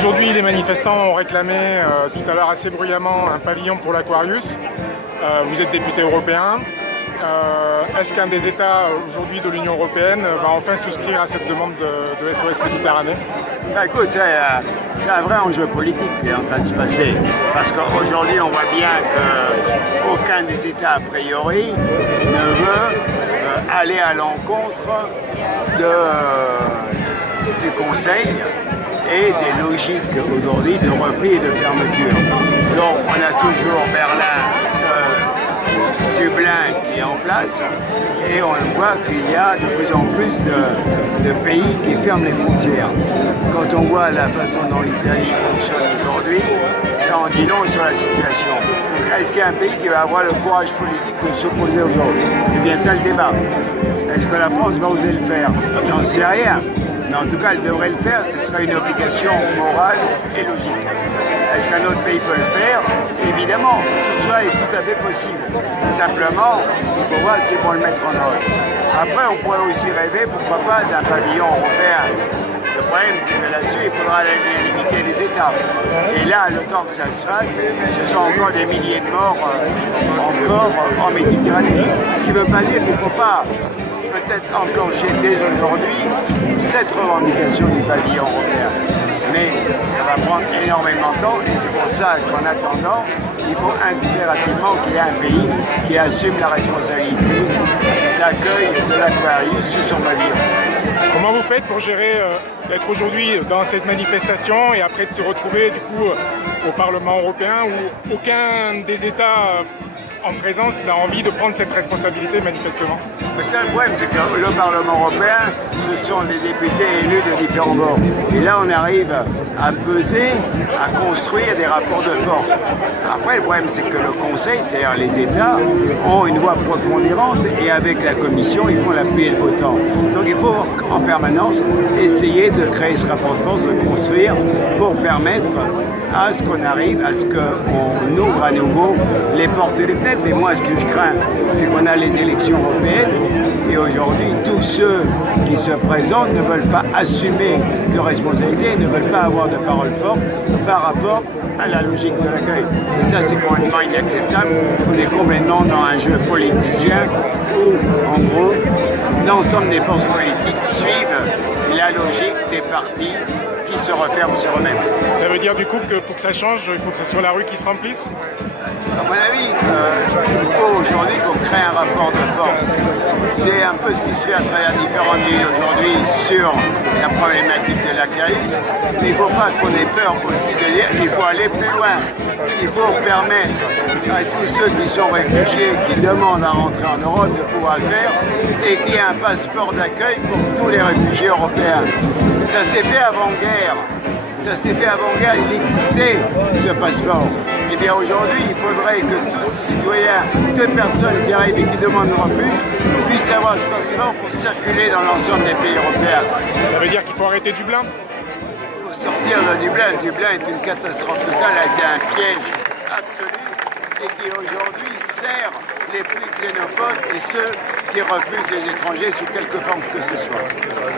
Aujourd'hui, les manifestants ont réclamé tout à l'heure assez bruyamment un pavillon pour l'Aquarius. Vous êtes député européen. Est-ce qu'un des États aujourd'hui de l'Union européenne va enfin souscrire à cette demande de SOS Méditerranée? Écoute, c'est un vrai enjeu politique qui est en train de se passer. Parce qu'aujourd'hui, on voit bien qu'aucun des États, a priori, ne veut aller à l'encontre du Conseil et des logiques aujourd'hui de repli et de fermeture. Donc, on a toujours Berlin, Dublin qui est en place et on voit qu'il y a de plus en plus de pays qui ferment les frontières. Quand on voit la façon dont l'Italie fonctionne aujourd'hui, ça en dit long sur la situation. Est-ce qu'il y a un pays qui va avoir le courage politique de s'opposer aujourd'hui? C'est bien ça le débat. Est-ce que la France va oser le faire? J'en sais rien. Mais en tout cas, elle devrait le faire, ce serait une obligation morale et logique. Est-ce qu'un autre pays peut le faire? Évidemment, tout ça est tout à fait possible. Simplement, il faut voir s'ils vont le mettre en œuvre. Après, on pourrait aussi rêver, pourquoi pas, d'un pavillon européen. Le problème, c'est que là-dessus, il faudra limiter les États. Et là, le temps que ça se fasse, ce sont encore des milliers de morts encore en Méditerranée. Ce qui ne veut pas dire qu'il ne faut pas peut-être enclencher dès aujourd'hui cette revendication du pavillon européen. Mais ça va prendre énormément de temps et c'est pour ça qu'en attendant, il faut impérativement qu'il y ait un pays qui assume la responsabilité d'accueil de l'Aquarius sur son pavillon. Comment vous faites pour gérer d'être aujourd'hui dans cette manifestation et après de se retrouver du coup au Parlement européen où aucun des États en présence n'a envie de prendre cette responsabilité manifestement? Mais ça, le problème, c'est que le Parlement européen, ce sont des députés élus de différents bords. Et là, on arrive à peser, à construire des rapports de force. Après, le problème, c'est que le Conseil, c'est-à-dire les États, ont une voix prépondérante et avec la Commission, ils font la pluie et le beau temps. Donc il faut en permanence essayer de créer ce rapport de force, de construire pour permettre à ce qu'on arrive, à ce qu'on ouvre à nouveau les portes et les fenêtres. Mais moi, ce que je crains, c'est qu'on a les élections européennes et aujourd'hui, tous ceux qui se présentent ne veulent pas assumer de responsabilité, ne veulent pas avoir de parole forte par rapport à la logique de l'accueil. Et ça, c'est complètement inacceptable. On est complètement dans un jeu politicien où, en gros, l'ensemble des forces politiques suivent la logique des partis qui se referment sur eux-mêmes. Ça veut dire du coup que pour que ça change, il faut que ce soit la rue qui se remplisse? À mon avis, il faut aujourd'hui qu'on crée un rapport de force. C'est un peu ce qui se fait à travers différentes villes aujourd'hui sur la problématique de l'Aquarius. Mais il ne faut pas qu'on ait peur aussi de dire qu'il faut aller plus loin. Il faut permettre à tous ceux qui sont réfugiés, qui demandent à rentrer en Europe, de pouvoir le faire et qu'il y ait un passeport d'accueil pour tous les réfugiés européens. Ça s'est fait avant-guerre. Ça s'est fait avant-guerre, il existait ce passeport. Et bien aujourd'hui, il faudrait que tout citoyen, toute personne qui arrive et qui demande le refuge puisse avoir ce passeport pour circuler dans l'ensemble des pays européens. Ça veut dire qu'il faut arrêter Dublin? Il faut sortir de Dublin. Dublin est une catastrophe totale, a été un piège absolu et qui aujourd'hui sert les plus xénophobes et ceux qui refusent les étrangers sous quelque forme que ce soit.